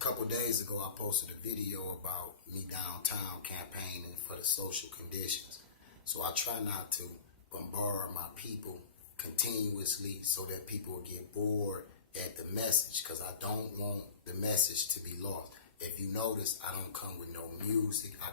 couple days ago, I posted a video about me downtown campaigning for the social conditions. So I try not to bombard my people continuously so that people will get bored at the message, because I don't want the message to be lost. If you notice, I don't come with no music. I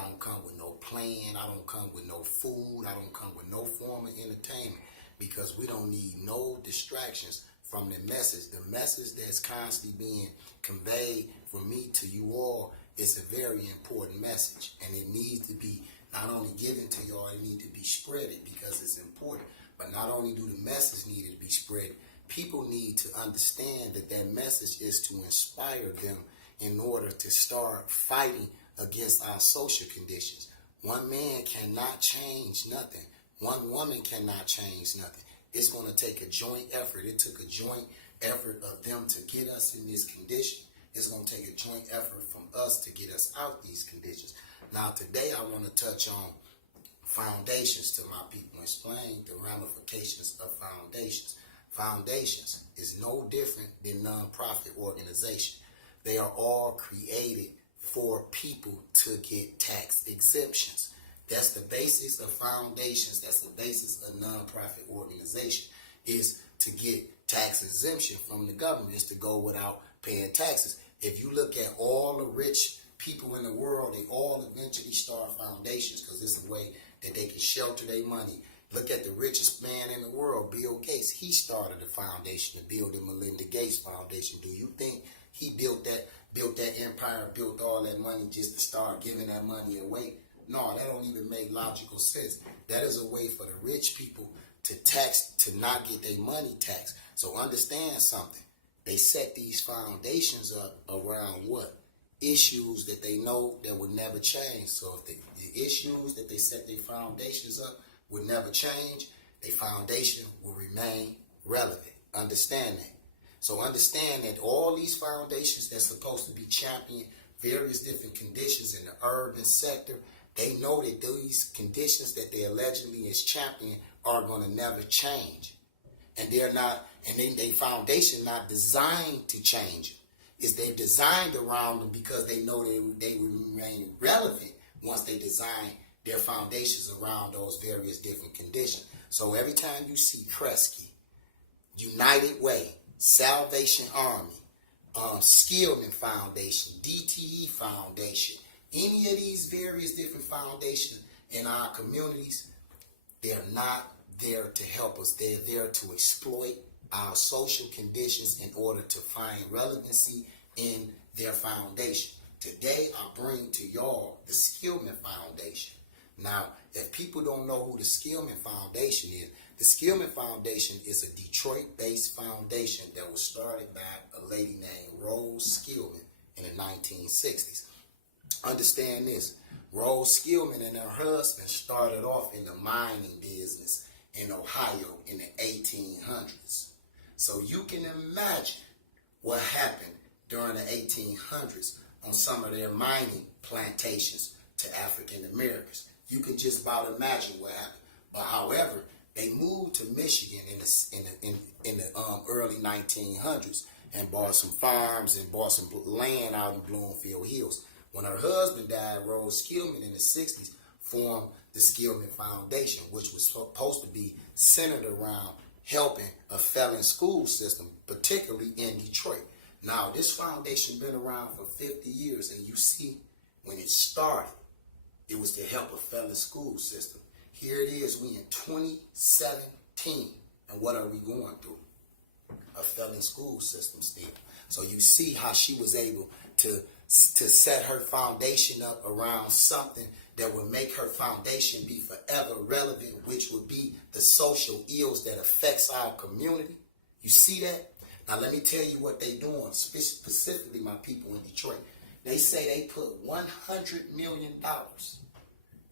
don't come with no plan. I don't come with no food. I don't come with no form of entertainment, because we don't need no distractions from the message. The message that's constantly being conveyed from me to you all is a very important message, and it needs to be not only given to y'all, it needs to be spreaded because it's important. But not only do the message need to be spread, people need to understand that that message is to inspire them in order to start fighting against our social conditions. One man cannot change nothing. One woman cannot change nothing. It's going to take a joint effort. It took a joint effort of them to get us in this condition. It's going to take a joint effort from us to get us out these conditions. Now, today I want to touch on foundations to my people, explain the ramifications of foundations. Foundations is no different than nonprofit organizations. They are all created for people to get tax exemptions. That's the basis of foundations. That's the basis of nonprofit organization, is to get tax exemption from the government, is to go without paying taxes. If you look at all the rich people in the world, they all eventually start foundations because it's a way that they can shelter their money. Look at the richest man in the world, Bill Gates. He started a foundation to build the Melinda Gates Foundation. Do you think he built that empire, built all that money just to start giving that money away? No, that don't even make logical sense. That is a way for the rich people to not get their money taxed. So understand something. They set these foundations up around what? Issues that they know that would never change. So if the issues that they set their foundations up would never change, their foundation will remain relevant. Understand that. So understand that all these foundations that's supposed to be championing various different conditions in the urban sector, they know that these conditions that they allegedly is championing are going to never change. And they're not, and they foundation not designed to change it. They're designed around them because they know they will remain relevant once they design their foundations around those various different conditions. So every time you see Kresge, United Way, Salvation Army, Skillman Foundation, DTE Foundation, any of these various different foundations in our communities, they're not there to help us. They're there to exploit our social conditions in order to find relevancy in their foundation. Today, I bring to y'all the Skillman Foundation. Now, if people don't know who the Skillman Foundation is, the Skillman Foundation is a Detroit-based foundation that was started by a lady named Rose Skillman in the 1960s. Understand this. Rose Skillman and her husband started off in the mining business in Ohio in the 1800s. So you can imagine what happened during the 1800s on some of their mining plantations to African Americans. You can just about imagine what happened. But however, they moved to Michigan in the early 1900s and bought some farms and bought some land out in Bloomfield Hills. When her husband died, Rose Skillman in the 60s formed the Skillman Foundation, which was supposed to be centered around helping a failing school system, particularly in Detroit. Now, this foundation been around for 50 years, and you see, when it started, it was to help a failing school system. Here it is, we in 2017, and what are we going through? A failing school system still. So you see how she was able to set her foundation up around something that would make her foundation be forever relevant, which would be the social ills that affects our community. You see that? Now let me tell you what they're doing, specifically my people in Detroit. They say they put $100 million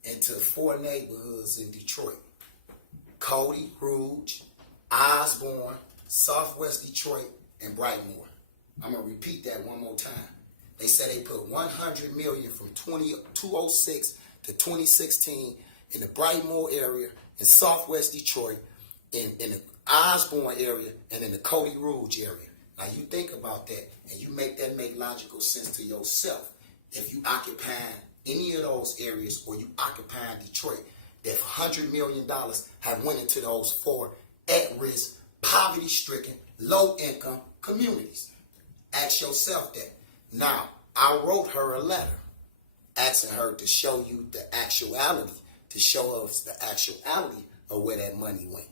into 4 neighborhoods in Detroit. Cody, Rouge, Osborne, Southwest Detroit, and Brightmoor. I'm going to repeat that one more time. They said they put $100 million from 2006 to 2016 in the Brightmoor area, in Southwest Detroit, in the Osborne area, and in the Cody Rouge area. Now you think about that and you make that make logical sense to yourself. If you occupy any of those areas or you occupy Detroit, that $100 million have went into those 4 at-risk, poverty-stricken, low-income communities. Ask yourself that. Now, I wrote her a letter asking her to show you the actuality, to show us the actuality of where that money went.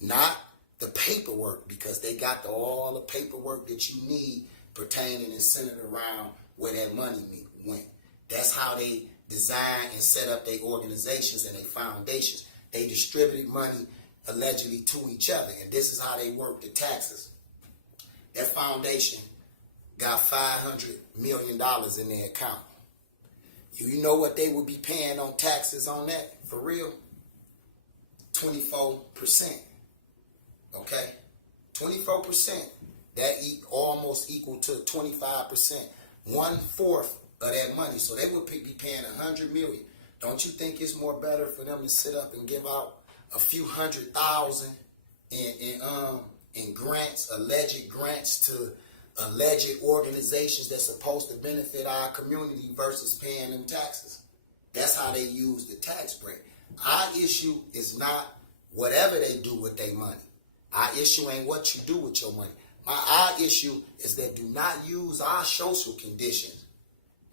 Not the paperwork, because they got all the paperwork that you need pertaining and centered around where that money went. That's how they design and set up their organizations and their foundations. They distributed money allegedly to each other, and this is how they work the taxes. That foundation got $500 million in their account. You know what they would be paying on taxes on that, for real? 24%. Okay? 24%. That almost equal to 25%. 1/4 of that money. So they would be paying $100 million. Don't you think it's more better for them to sit up and give out a few $100,000 in grants, alleged grants to alleged organizations that's supposed to benefit our community versus paying them taxes? That's how they use the tax break. Our issue is not whatever they do with their money. Our issue ain't what you do with your money. Our issue is that do not use our social conditions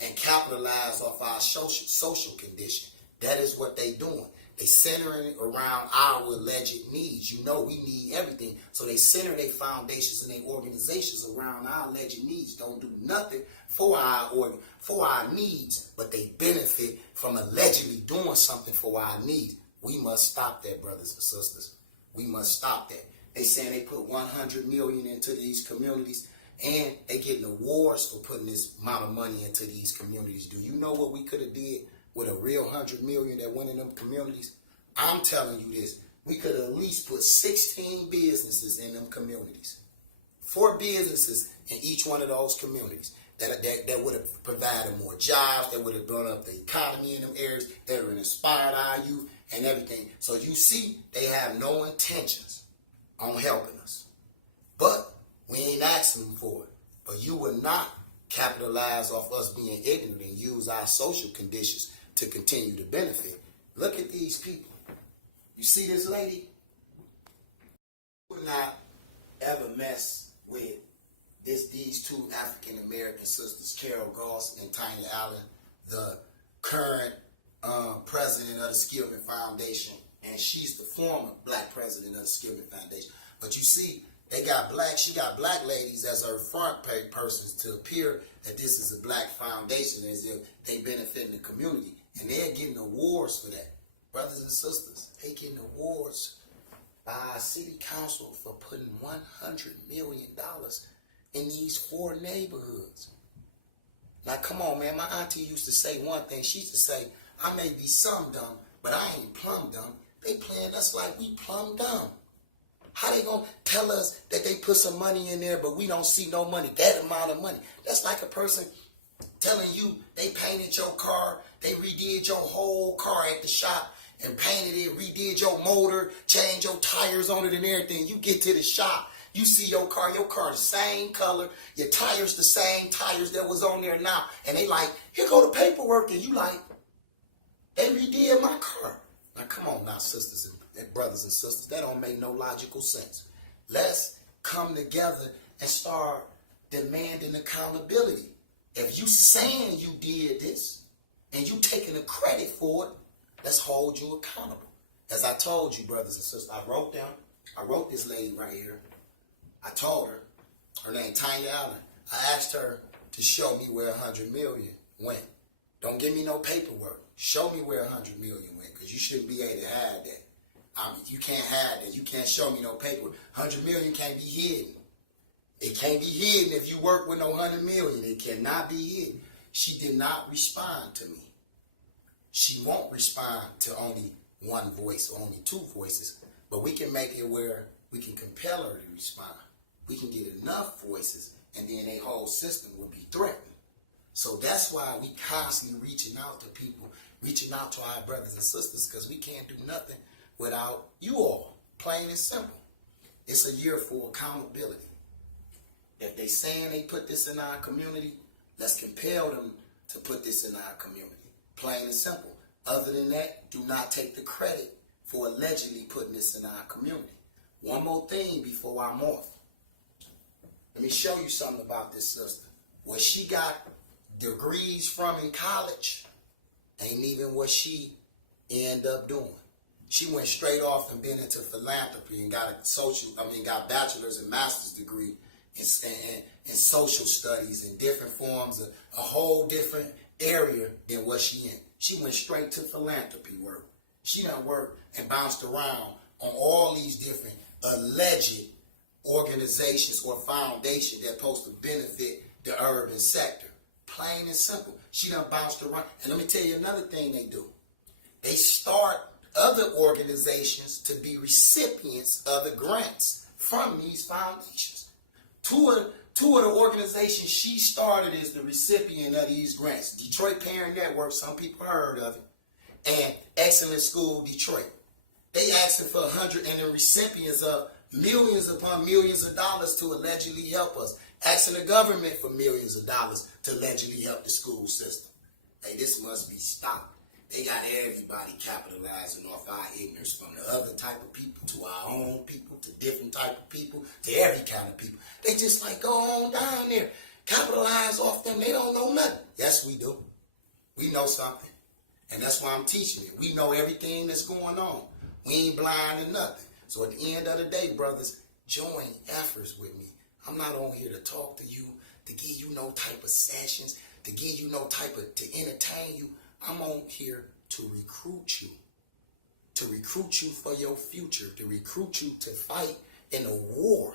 and capitalize off our social condition. That is what they doing. They centering around our alleged needs. You know we need everything. So they center their foundations and their organizations around our alleged needs. Don't do nothing for our needs, but they benefit from allegedly doing something for our needs. We must stop that, brothers and sisters. We must stop that. They saying they put $100 million into these communities, and they getting awards for putting this amount of money into these communities. Do you know what we could have did with a real $100 million that went in them communities? I'm telling you this. We could have at least put 16 businesses in them communities. 4 businesses in each one of those communities that would have provided more jobs, that would have built up the economy in them areas, that would have inspired our youth and everything. So you see, they have no intentions on helping us. But we ain't asking them for it. But you will not capitalize off us being ignorant and use our social conditions to continue to benefit. Look at these people. You see this lady? You will not ever mess with these 2 African American sisters, Carol Goss and Tanya Allen, the current president of the Skillman Foundation, and she's the former black president of the Skillman Foundation. But you see, she got black ladies as her front page persons to appear that this is a black foundation, as if they benefit the community. And they're getting awards for that. Brothers and sisters, they getting awards by our city council for putting $100 million in these 4 neighborhoods. Now, come on, man. My auntie used to say one thing. She used to say, I may be some dumb, but I ain't plumb dumb. They playing us like we plumb dumb. How they gonna tell us that they put some money in there, but we don't see no money, that amount of money? That's like a person telling you they painted your car, they redid your whole car at the shop and painted it, redid your motor, changed your tires on it and everything. You get to the shop, you see your car the same color, your tires the same tires that was on there now, and they like, here go the paperwork, and you like, they redid my car. Now come on now, sisters and brothers and sisters, that don't make no logical sense. Let's come together and start demanding accountability. If you saying you did this and you taking the credit for it, let's hold you accountable. As I told you, brothers and sisters, I wrote this lady right here. I told her name Tanya Allen. I asked her to show me where $100 million went. Don't give me no paperwork. Show me where $100 million went, because you shouldn't be able to hide that. You can't hide that. You can't show me no paperwork. $100 million can't be hidden. It can't be hidden if you work with no $100 million. It cannot be hidden. She did not respond to me. She won't respond to only one voice or only 2 voices, but we can make it where we can compel her to respond. We can get enough voices, and then their whole system will be threatened. So that's why we constantly reaching out to people, reaching out to our brothers and sisters, because we can't do nothing without you all, plain and simple. It's a year for accountability. If they saying they put this in our community, let's compel them to put this in our community. Plain and simple. Other than that, do not take the credit for allegedly putting this in our community. One more thing before I'm off. Let me show you something about this sister. What she got degrees from in college ain't even what she ended up doing. She went straight off and been into philanthropy and got got bachelor's and master's degree in social studies and different forms of a whole different area than what she in. She went straight to philanthropy work. She done worked and bounced around on all these different alleged organizations or foundations that supposed to benefit the urban sector. Plain and simple. She done bounced around. And let me tell you another thing they do. They start other organizations to be recipients of the grants from these foundations. Two of the organizations she started is the recipient of these grants. Detroit Parent Network, some people heard of it, and Excellent School Detroit. They asking for 100 and the recipients of millions upon millions of dollars to allegedly help us. Asking the government for millions of dollars to allegedly help the school system. Hey, this must be stopped. They got everybody capitalizing off our ignorance, from the other type of people to our own people to different type of people to every kind of people. They just like go on down there, capitalize off them. They don't know nothing. Yes, we do. We know something. And that's why I'm teaching it. We know everything that's going on. We ain't blind to nothing. So at the end of the day, brothers, join efforts with me. I'm not on here to talk to you, to give you no type of sessions, to give you no type of, to entertain you. I'm on here to recruit you for your future, to recruit you to fight in a war.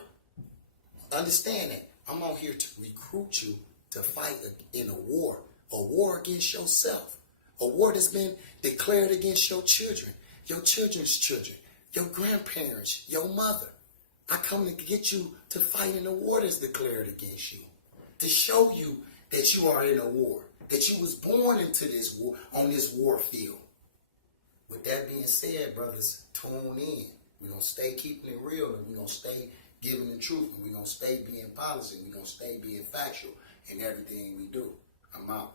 Understand that. I'm on here to recruit you to fight in a war against yourself, a war that's been declared against your children, your children's children, your grandparents, your mother. I come to get you to fight in a war that's declared against you, to show you that you are in a war, that you was born into this war, on this war field. With that being said, brothers, tune in. We're going to stay keeping it real, and we're going to stay giving the truth, and we're going to stay being policy, we're going to stay being factual in everything we do. I'm out.